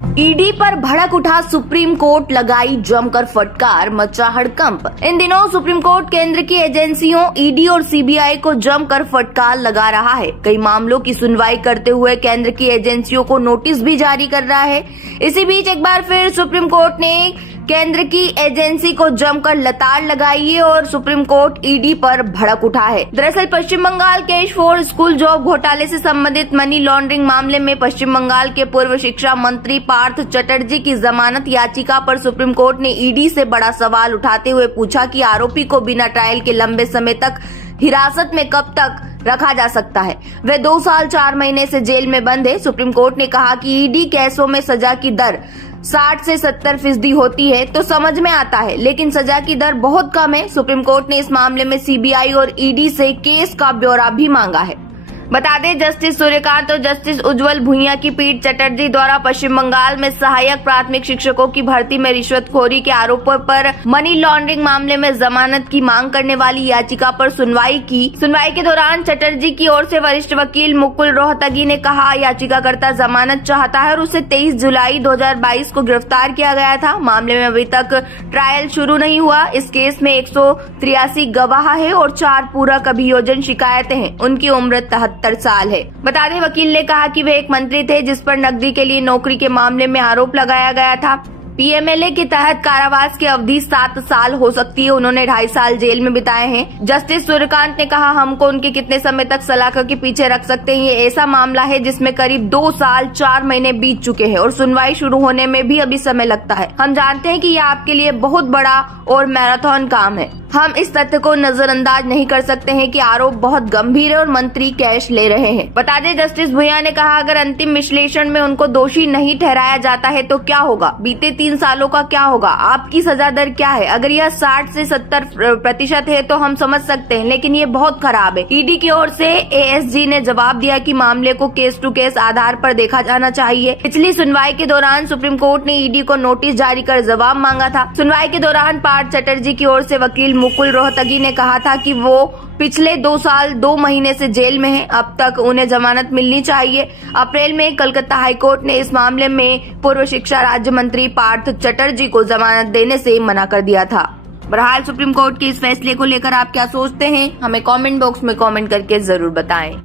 ED पर भड़क उठा सुप्रीम कोर्ट, लगाई जमकर फटकार, मचा हड़कंप। इन दिनों सुप्रीम कोर्ट केंद्र की एजेंसियों ईडी और सीबीआई को जमकर फटकार लगा रहा है। कई मामलों की सुनवाई करते हुए केंद्र की एजेंसियों को नोटिस भी जारी कर रहा है। इसी बीच एक बार फिर सुप्रीम कोर्ट ने केंद्र की एजेंसी को जमकर लताड़ लगाई है और सुप्रीम कोर्ट ईडी पर भड़क उठा है। दरअसल Paschim Bengal cash for school job घोटाले से संबंधित मनी लॉन्ड्रिंग मामले में पश्चिम बंगाल के पूर्व शिक्षा मंत्री पार्थ चटर्जी की जमानत याचिका पर सुप्रीम कोर्ट ने ईडी से बड़ा सवाल उठाते हुए पूछा कि आरोपी को बिना ट्रायल के लंबे समय तक हिरासत में कब तक रखा जा सकता है। वे 2 साल 4 महीने से जेल में बंद है। सुप्रीम कोर्ट ने कहा कि ईडी केसों में सजा की दर 60 से 70% होती है तो समझ में आता है, लेकिन सजा की दर बहुत कम है। सुप्रीम कोर्ट ने इस मामले में सीबीआई और ईडी से केस का ब्यौरा भी मांगा है। बता दें, जस्टिस सूर्यकांत और जस्टिस उज्जवल भुइयां की पीठ चटर्जी द्वारा पश्चिम बंगाल में सहायक प्राथमिक शिक्षकों की भर्ती में रिश्वतखोरी के आरोपों पर मनी लॉन्ड्रिंग मामले में जमानत की मांग करने वाली याचिका पर सुनवाई की। सुनवाई के दौरान चटर्जी की ओर से वरिष्ठ वकील मुकुल रोहतगी ने कहा, याचिकाकर्ता जमानत चाहता है और उसे 23 जुलाई 2022 को गिरफ्तार किया गया था। मामले में अभी तक ट्रायल शुरू नहीं हुआ। इस केस में 183 गवाह है और 4 पूरक अभियोजन शिकायतें हैं। उनकी उम्र 73 साल है। बता दें, वकील ने कहा कि वे एक मंत्री थे जिस पर नकदी के लिए नौकरी के मामले में आरोप लगाया गया था। पीएमएलए के तहत कारावास की अवधि 7 साल हो सकती है। उन्होंने 2.5 साल जेल में बिताए हैं। जस्टिस सूर्यकांत ने कहा, हमको उनके कितने समय तक सलाखों के पीछे रख सकते हैं। ये ऐसा मामला है जिसमें करीब 2 साल 4 महीने बीत चुके हैं और सुनवाई शुरू होने में भी अभी समय लगता है। हम जानते हैं कि यह आपके लिए बहुत बड़ा और मैराथन काम है। हम इस तथ्य को नजरअंदाज नहीं कर सकते हैं कि आरोप बहुत गंभीर है और मंत्री कैश ले रहे हैं। बता दें, जस्टिस भुइयां ने कहा, अगर अंतिम विश्लेषण में उनको दोषी नहीं ठहराया जाता है तो क्या होगा? बीते 3 सालों का क्या होगा? आपकी सजा दर क्या है? अगर यह 60 से 70% है तो हम समझ सकते हैं, लेकिन ये बहुत खराब है। ईडी की ओर से एएसजी ने जवाब दिया कि मामले को केस टू केस आधार पर देखा जाना चाहिए। पिछली सुनवाई के दौरान सुप्रीम कोर्ट ने ईडी को नोटिस जारी कर जवाब मांगा था। सुनवाई के दौरान पार्थ चटर्जी की ओर से वकील मुकुल रोहतगी ने कहा था कि वो पिछले 2 साल 2 महीने से जेल में हैं। अब तक उन्हें जमानत मिलनी चाहिए। अप्रैल में कलकत्ता हाईकोर्ट ने इस मामले में पूर्व शिक्षा राज्य मंत्री पार्थ चटर्जी को जमानत देने से मना कर दिया था। बहरहाल सुप्रीम कोर्ट के इस फैसले को लेकर आप क्या सोचते हैं, हमें कमेंट बॉक्स में कमेंट करके जरूर बताएं।